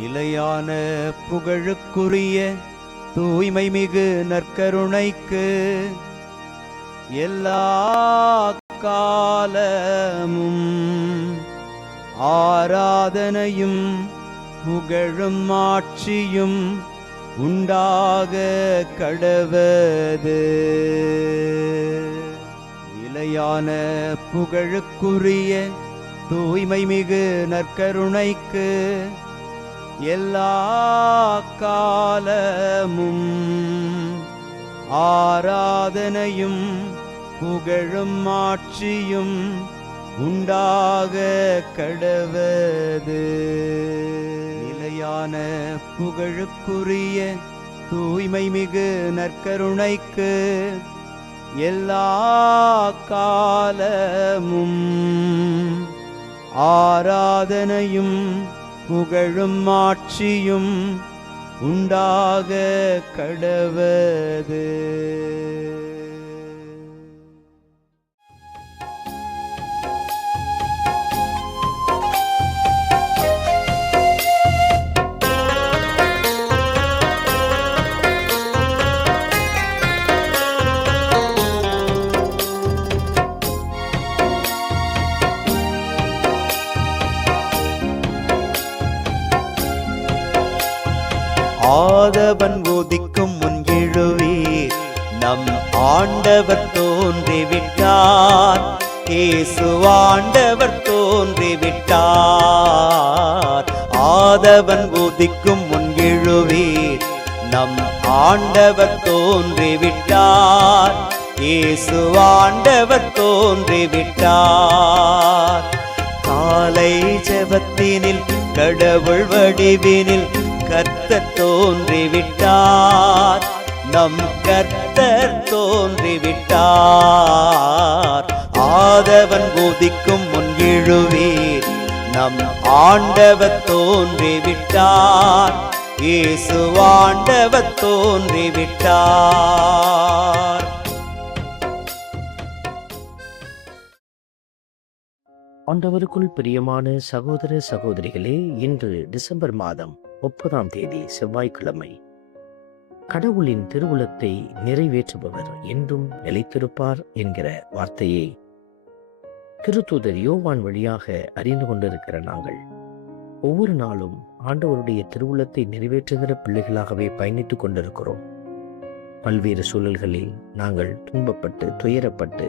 நிலையான புகழுக்குரிய தூய்மை மிகு நற்கருணைக்கு எல்லா காலமும் ஆராதனையும் புகழும் ஆட்சியும் உண்டாக கடவது. நிலையான புகழுக்குரிய தூய்மை மிகு நற்கருணைக்கு எல்லா காலமும் ஆராதனையும் புகழும் ஆட்சியும் உண்டாக கடவது. நிலையான புகழுக்குரிய தூய்மை மிகு நற்கருணைக்கு எல்லா காலமும் ஆராதனையும் புகழும் ஆட்சியும் உண்டாக கடவது. ஆதவன் உதிக்கும் முன் எழுவீர், நம் ஆண்டவர் தோன்றிவிட்டார். இயேசு ஆண்டவர் தோன்றிவிட்டார். ஆதவன் உதிக்கும் முன் எழுவீர், நம் ஆண்டவர் தோன்றிவிட்டார். இயேசு ஆண்டவர் தோன்றிவிட்டார். காலை ஜெபத்தினில் கடவுள் வடிவினில் கர்த்தர் தோன்றிவிட்டார். நம் கர்த்தர் தோன்றிவிட்டார். ஆதவன் உதிக்கும் முன் எழுவீர், நம் ஆண்டவர் தோன்றிவிட்டார். இயேசு ஆண்டவர் தோன்றிவிட்டார். ஆண்டவருக்குள் பிரியமான சகோதர சகோதரிகளே, இன்று டிசம்பர் மாதம் 30ஆம் தேதி செவ்வாய்க்கிழமை. கடவுளின் திருவுளத்தை நிறைவேற்றுபவர் என்றும் நிலைத்திருப்பார் என்கிற வார்த்தையை திருத்தூதர் யோவான் வழியாக அறிந்து கொண்டிருக்கிற நாங்கள் ஒவ்வொரு நாளும் ஆண்டவருடைய திருவுளத்தை நிறைவேற்றுகிற பிள்ளைகளாகவே பயணித்துக் கொண்டிருக்கிறோம். பல்வேறு சூழல்களில் நாங்கள் துன்பப்பட்டு துயரப்பட்டு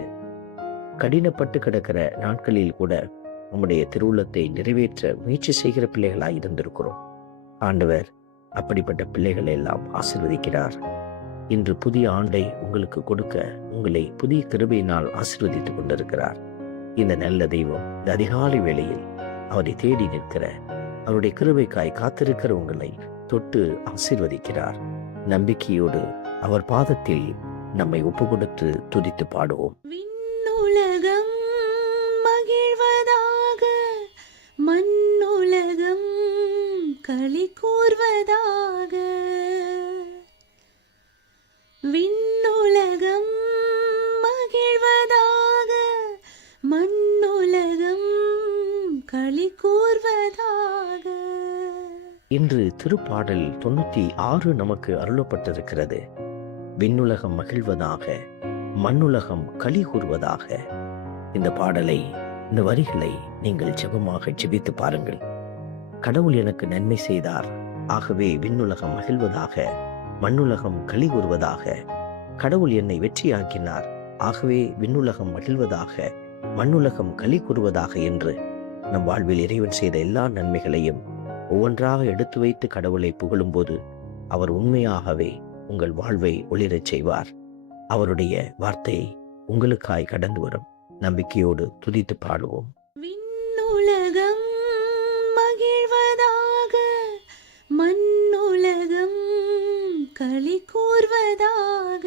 கடினப்பட்டு கிடக்கிற நாட்களில் கூட நம்முடைய திருவுளத்தை நிறைவேற்ற முயற்சி செய்கிற பிள்ளைகளாய் இருந்திருக்கிறோம். ஆண்டவர் அப்படிப்பட்ட பிள்ளைகளை எல்லாம் ஆசீர்வதிக்கிறார். இன்று புதிய ஆண்டை உங்களுக்கு கொடுக்க உங்களை புதிய கிருபையினால் ஆசீர்வதித்துக் கொண்டிருக்கிறார். இந்த நல்ல தெய்வம் இந்த அதிகாலை வேளையில் அவரை தேடி நிற்கிற, அவருடைய கிருபைக்காய் காத்திருக்கிற உங்களை தொட்டு ஆசீர்வதிக்கிறார். நம்பிக்கையோடு அவர் பாதத்தில் நம்மை ஒப்பு கொடுத்து துதித்து பாடுவோம். விண்ணுலகம் மகிழ்வதாக, மண்ணுலகம் களி கூர்வதாக. விண்ணுலகம் மகிழ்வதாக, மண்ணுலகம் களி கூர்வதாக. இன்று திருப்பாடல் 96 நமக்கு அருளப்பட்டிருக்கிறது. விண்ணுலகம் மகிழ்வதாக, மண்ணுலகம் களி கூர்வதாக. இந்த பாடலை, இந்த வரிகளை நீங்கள் ஜெபமாக ஜெபித்து பாருங்கள். கடவுள் எனக்கு நன்மை செய்தார், ஆகவே விண்ணுலகம் மகிழ்வதாக, மண்ணுலகம் களி கூர்வதாக. கடவுள் என்னை வெற்றியாக்கினார், ஆகவே விண்ணுலகம் மகிழ்வதாக, மண்ணுலகம் களி கூறுவதாக என்று நம் வாழ்வில் இறைவன் செய்த எல்லா நன்மைகளையும் ஒவ்வொன்றாக எடுத்து வைத்து கடவுளை புகழும்போது அவர் உண்மையாகவே உங்கள் வாழ்வை ஒளிரச் செய்வார். அவருடைய வார்த்தை உங்களுக்காய் கடந்து வரும். நம்பிக்கையோடு துதித்து பாடுவோம். விண்ணுலகம் மகிழ்வதாக, மண்ணுலகம் களி கூர்வதாக.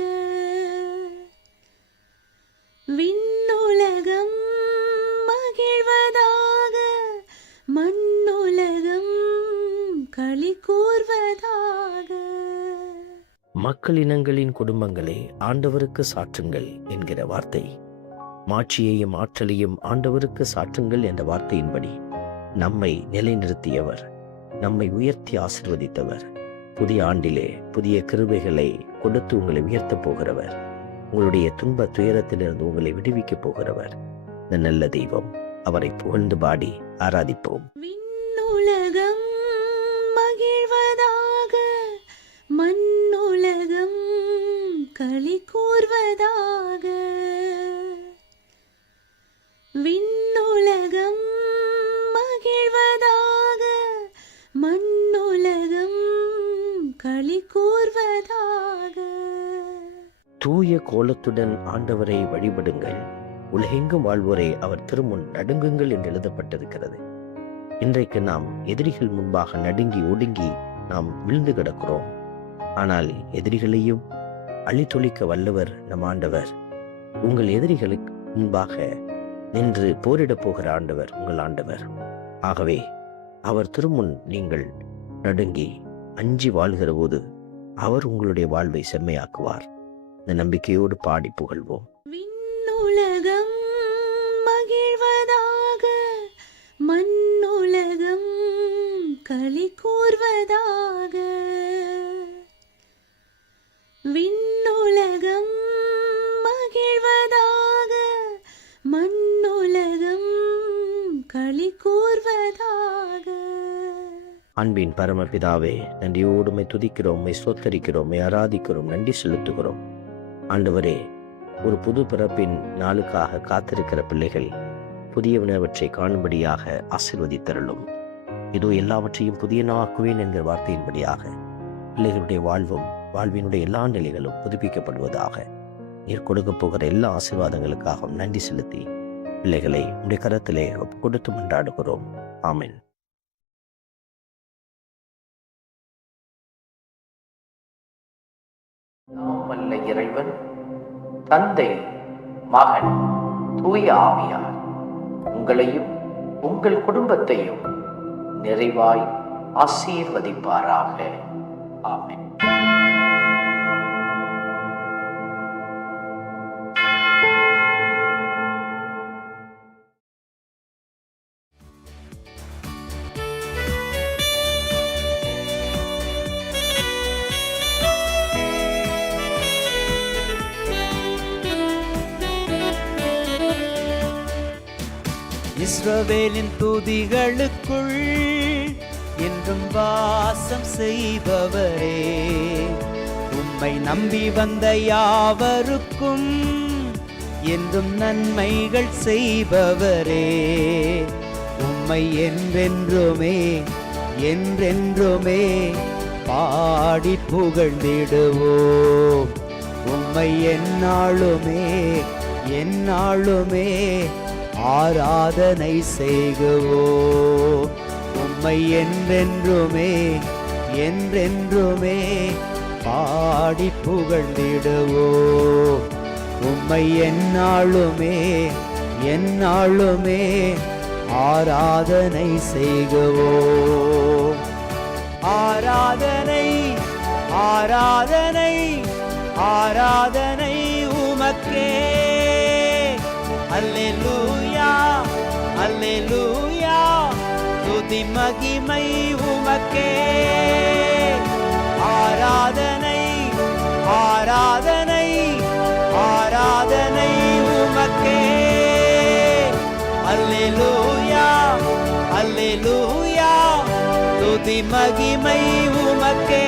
விண்ணுலகம் மகிழ்வதாக, மண்ணுலகம் களி கூர்வதாக. மக்களினங்களின் குடும்பங்களே ஆண்டவருக்கு சாற்றுங்கள் என்கிற வார்த்தை, மாட்சியையும் ஆற்றலையும் ஆண்டவருக்கு சாற்றுங்கள் என்ற வார்த்தையின்படி நம்மை நிலைநிறுத்தியவர், நம்மை உயர்த்தி ஆசீர்வதித்தவர், புதிய ஆண்டிலே புதிய கிருபைகளை கொடுத்து உங்களை உயர்த்தப் போகிறவர், உங்களுடைய துன்ப துயரத்திலிருந்து உங்களை விடுவிக்கப் போகிறவர் இந்த நல்ல தெய்வம். அவரை புகழ்ந்து பாடி ஆராதிப்போம். விண்ணுலகம் மகிழ்வதாக, மண்ணுலகம் களி கூர்வதாக. விண்ணுலகம் மகிழ்வதாக, மண்ணுலகம் களி கூர்வதாக. தூய கோலத்துடன் ஆண்டவரை வழிபடுங்கள், உலகெங்கும் வாழ்வோரை அவர் திருமுன் நடுங்குங்கள் என்று எழுதப்பட்டிருக்கிறது. இன்றைக்கு நாம் எதிரிகள் முன்பாக நடுங்கி ஒடுங்கி நாம் விழுந்து கிடக்கிறோம். ஆனால் எதிரிகளையும் அழித்தொழிக்க வல்லவர் நம் ஆண்டவர். உங்கள் எதிரிகளுக்கு முன்பாக நின்று போரிடப் போகிற ஆண்டவர் உங்கள் ஆண்டவர். ஆகவே அவர் திருமுன் நீங்கள் நடுங்கி அஞ்சி வாழ்கிற போது அவர் உங்களுடைய வாழ்வை செம்மையாக்குவார். இந்த நம்பிக்கையோடு பாடி புகழ்வோம். விண்ணுலகம் மகிழ்வதாக, மண்ணுலகம் களி கூர்வதாக. விண்ணுலகம் மகிழ்வதாக, மண்ணுலகம் களி கூர்வதாக. அன்பின் பரமபிதாவே, நன்றியோடு உம்மை துதிக்கிறோம், உம்மை ஸ்தோத்தரிக்கிறோம், உம்மை ஆராதிக்கிறோம், நன்றி செலுத்துகிறோம். ஆண்டவரே, ஒரு புது பிறப்பின் நாளுக்காக காத்திருக்கிற பிள்ளைகள் புதியவனவற்றை காணும்படியாக ஆசீர்வதித்தருளும். இதோ எல்லாவற்றையும் புதியனாக்குவேன் என்கிற வார்த்தையின்படியாக பிள்ளைகளுடைய வாழ்வினுடைய எல்லா நிலைகளும் புதுப்பிக்கப்படுவதாக. நீர் கொடுக்க போகிற எல்லா ஆசீர்வாதங்களுக்காகவும் நன்றி செலுத்தி பிள்ளைகளை உடைய கரத்திலே கொடுத்து மன்றாடுகிறோம். ஆமென். நாம் அல்ல இறைவன், தந்தை, மகன், தூய ஆவியார் உங்களையும் உங்கள் குடும்பத்தையும் நிறைவாய் ஆசீர்வதிப்பாராக. ஆமென். இஸ்ரவேலின் துதிகளுக்குள் என்றும் வாசம் செய்பவரே, உம்மை நம்பி வந்த யாவருக்கும் என்றும் நன்மைகள் செய்பவரே, உம்மை என்றென்றுமே என்றென்றுமே பாடி புகழ்ந்திடுவோம். உம்மை எந்நாளுமே எந்நாளுமே ஆராதனை செய்குவோம். உம்மை என்றென்றுமே என்றென்றுமே பாடி புகழ்ந்திடுவோம். உம்மை எந்நாளுமே எந்நாளுமே ஆராதனை செய்குவோம். ஆராதனை ஆராதனை ஆராதனை உமக்கே. அல்லேலூயா அல்லேலூயா, துதி மகிமை உமக்கே. ஆராதனை ஆராதனை ஆராதனை உமக்கே. அல்லேலூயா அல்லேலூயா, துதி மகிமை உமக்கே.